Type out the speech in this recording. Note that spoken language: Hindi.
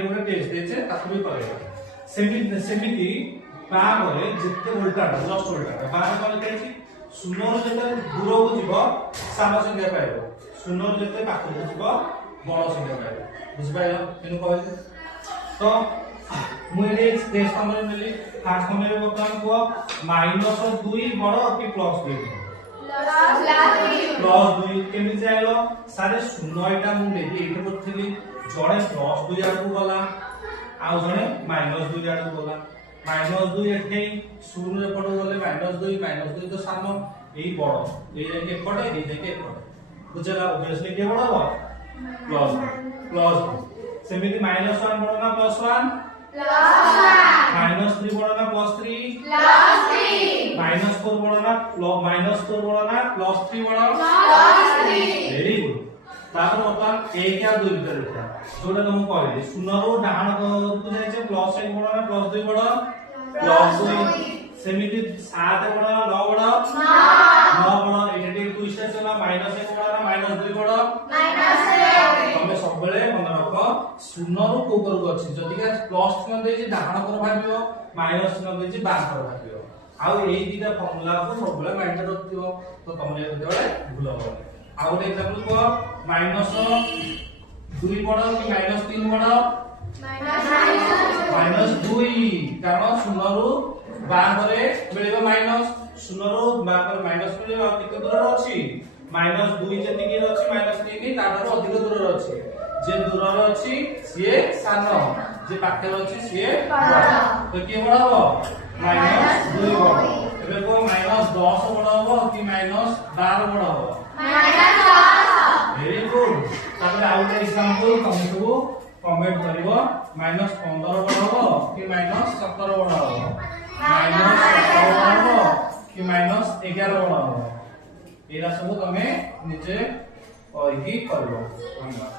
ଗୋଟେ ଟେଷ୍ଟ ଦେଇଛେ ତାକୁ ବି କରିବା ସେମିତି ବାହାରେ ଯେତେ ଉଲ୍ଟାଟା ଜଷ୍ଟ ଉଲ୍ଟାଟା ବାହାରେ କଣ ଲେଖାହେଇଛି ଶୂନରୁ ଯେତେ ଦୂରକୁ ଯିବ ସାନ ସଂଖ୍ୟା ପାଇବ ଶୂନରୁ ଯେତେ ପାଖକୁ ଯିବ ବଡ଼ ସଂଖ୍ୟା ପାଇବ ବୁଝିପାରିଲ କିନ୍ତୁ କହିଲି ତ ମୁଁ ଏଠି ଟେଷ୍ଟ ଆମର ନେଲି ଫାର୍ଷ୍ଟ ସମୟରେ ବର୍ତ୍ତମାନ କୁହ -2 ବଡ଼ କି +2 +2 କେମିତି ଯାଇଲ ସାରେ ଶୂନ ଏଟା ମୁଁ ନେଲି ଏଠି ପଡିଥିଲି ଜଣେ +2 ଆଡକୁ ଗଲା ଆଉ ଜଣେ -2 ଆଡକୁ ଗଲା -2 ଏଠି ଶୂନ ଏପଟ ଗଲେ -2 ତ ସାନ ଏଇ ବଡ଼ ଏଇ ଯାଇକି ଏପଟେ ଏଇ ଯାଇକି ଏପଟେ ବୁଝିଲା obviously କେ ବଡ଼ ହବ ପ୍ଲସ୍ ସେମିତି -1 ବଡ଼ ନା +1 -3 ବଡ଼ ନା +3 -4 ବଡ଼ ନା -4 ବଡ଼ ନା +3 ବଡ଼ ଭେରି ଗୁड तापर मतलब 1 और 2 भीतर देखा जोटा तुम कहली शून्य रो डाहाण को जाइछे +1 बड़ ना +2 बड़ +2 सेमिति 7 बड़ 9 बड़ 9 बड़ एटी ट्विस्ट चला -1 बड़ ना -2 बड़ तमे सब बेले मन रख शून्य रो को कर अछि जदि का प्लस चिन्ह देछि डाहाण कर भाबियो माइनस चिन्ह देछि बाम कर भाबियो आ एई दिटा फॉर्मूला को सब बेले माइंड रखियो तो तमे केतेबेले भूल होबो आ ଗୋଟେ एग्जांपल को -2 बड़ कि -3 बड़ -2 कारण शून्य रो बाहरे मिलिबो माइनस शून्य रो बाहर माइनस मिलिबो केते दूर अछि -2 जति कि अछि -3 तापर अधिक दूर अछि जे दूर अछि सिए सानो जे पाखे अछि सिए बड़ तो के बड़ हो -2 बड़ एबे को -10 बड़ हो कि -12 बड़ हो वेरी गुड तापर आउट एग्जांपल तुम सब कमेंट करिवो -15 बड़ हो कि -17 बड़ हो -17 बड़ हो कि -11 बड़ हो एरा सब तमे निजे कहि करबो धन्यवाद।